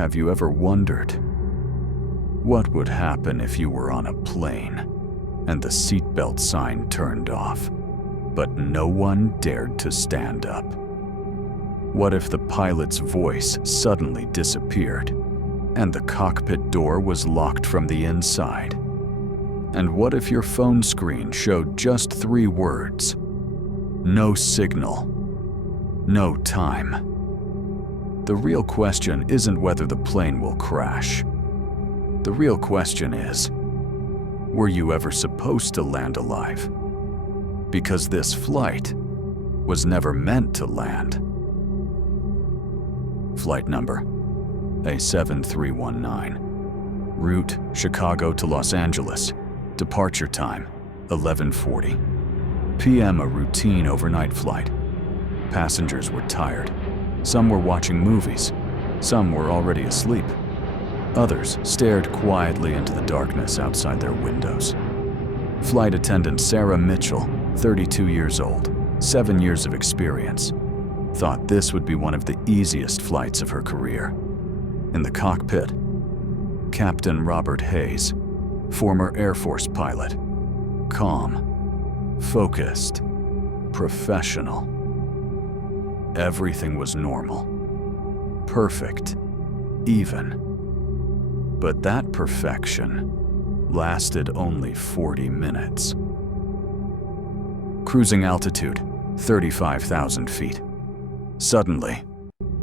Have you ever wondered what would happen if you were on a plane and the seatbelt sign turned off, but no one dared to stand up? What if the pilot's voice suddenly disappeared and the cockpit door was locked from the inside? And what if your phone screen showed just 3 words? No signal, no time. The real question isn't whether the plane will crash. The real question is, were you ever supposed to land alive? Because this flight was never meant to land. Flight number A7319. Route Chicago to Los Angeles. Departure time 11:40 p.m. A routine overnight flight. Passengers were tired. Some were watching movies. Some were already asleep. Others stared quietly into the darkness outside their windows. Flight attendant Sarah Mitchell, 32 years old, 7 years of experience, thought this would be one of the easiest flights of her career. In the cockpit, Captain Robert Hayes, former Air Force pilot, calm, focused, professional. Everything was normal, perfect, even. But that perfection lasted only 40 minutes. Cruising altitude, 35,000 feet. Suddenly,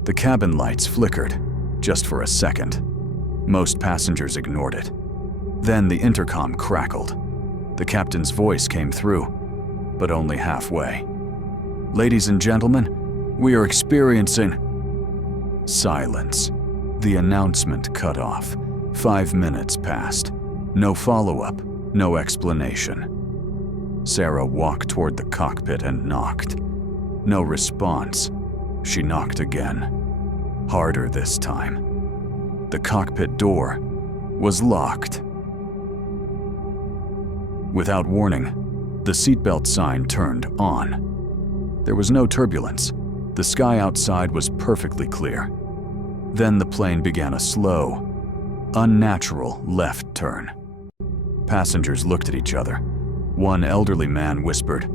the cabin lights flickered, just for a second. Most passengers ignored it. Then the intercom crackled. The captain's voice came through, but only halfway. "Ladies and gentlemen, we are experiencing..." Silence. The announcement cut off. 5 minutes passed. No follow-up, no explanation. Sarah walked toward the cockpit and knocked. No response. She knocked again. Harder this time. The cockpit door was locked. Without warning, the seatbelt sign turned on. There was no turbulence. The sky outside was perfectly clear. Then the plane began a slow, unnatural left turn. Passengers looked at each other. One elderly man whispered,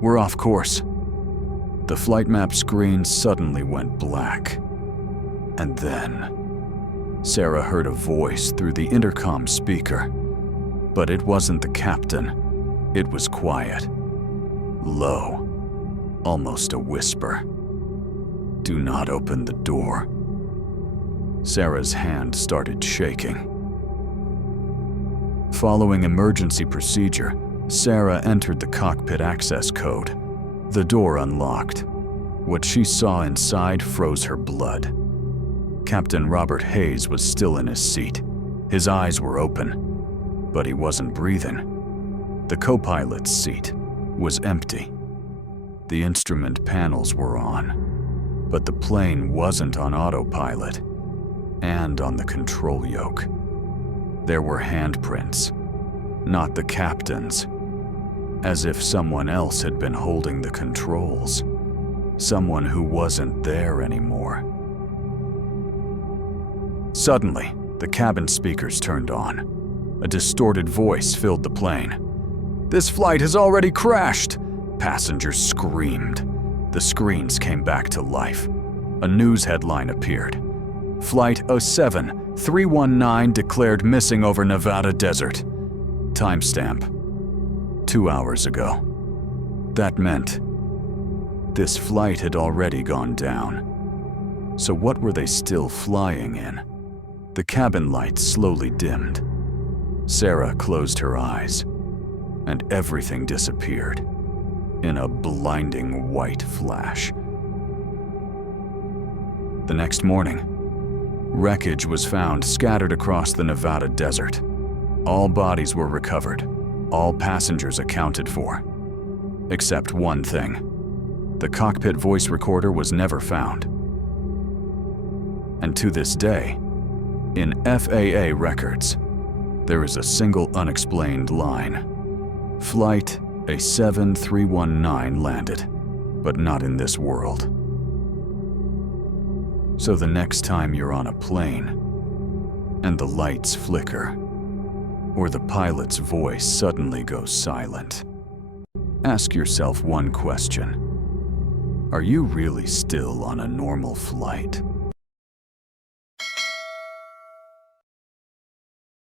"We're off course." The flight map screen suddenly went black. And then, Sarah heard a voice through the intercom speaker. But it wasn't the captain. It was quiet, low, almost a whisper. "Do not open the door." Sarah's hand started shaking. Following emergency procedure, Sarah entered the cockpit access code. The door unlocked. What she saw inside froze her blood. Captain Robert Hayes was still in his seat. His eyes were open, but he wasn't breathing. The co-pilot's seat was empty. The instrument panels were on, but the plane wasn't on autopilot and on the control yoke. There were handprints, not the captain's, as if someone else had been holding the controls, someone who wasn't there anymore. Suddenly, the cabin speakers turned on. A distorted voice filled the plane. "This flight has already crashed!" Passengers screamed. The screens came back to life. A news headline appeared. "Flight 07319 declared missing over Nevada desert." Timestamp: 2 hours ago. That meant this flight had already gone down. So what were they still flying in? The cabin lights slowly dimmed. Sarah closed her eyes, and everything disappeared in a blinding white flash. The next morning, wreckage was found scattered across the Nevada desert. All bodies were recovered, all passengers accounted for. Except one thing. The cockpit voice recorder was never found. And to this day, in FAA records, there is a single unexplained line. Flight A7319 landed, but not in this world. So the next time you're on a plane and the lights flicker, or the pilot's voice suddenly goes silent, ask yourself one question. Are you really still on a normal flight?